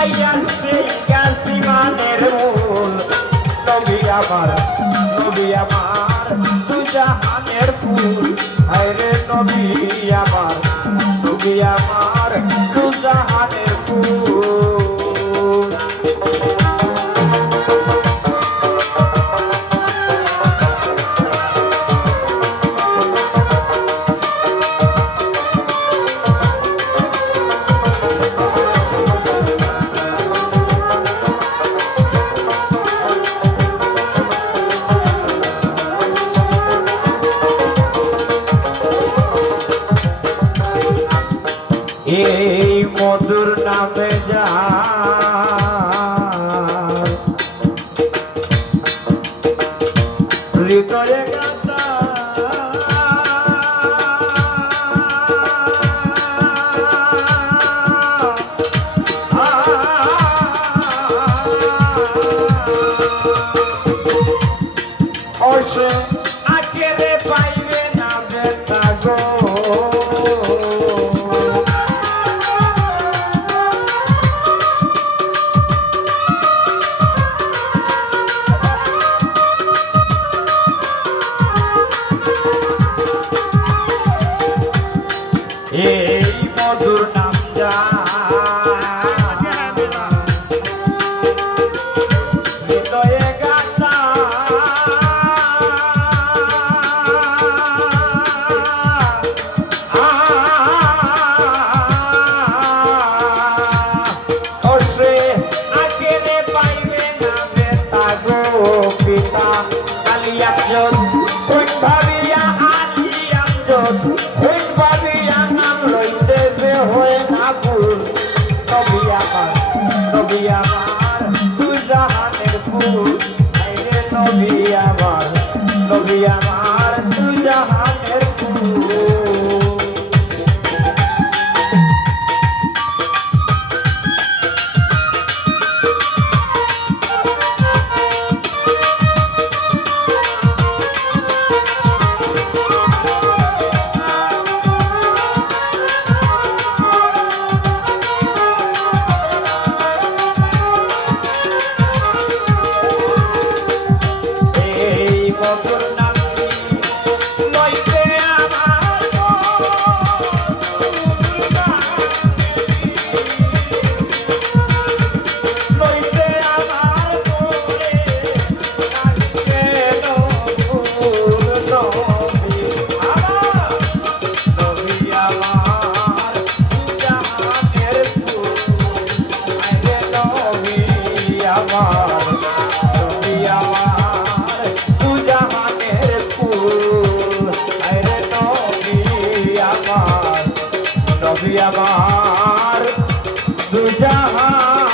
পাইয়া সেই গাছি মানের মূল নবী আমার দু জাহানের ফুল আরে নবী আমার দু জাহানের ফুল এই মধুর নামে যা হৃদয়ে গাথা অসে আখেরে পাইবে না বেতা গো এই মধুর নাম যা হৃদয়ে গাথা অসে আখেরে পাইবে না বেতা গো পিতা কালী একজন কোন ভাবিয়া আলী আমজন কোন ভাবিয়া নাম লইতে যে হয়ে না ভুল নবী আমার দু জাহানের ফুল আইরে নবী আমার দু জাহানের ফুল মধুর নাম লইতে আমার লইতে আমার নবী আমার জাহানের ফুল আইরে নবী আমার নবী আমার দু জাহান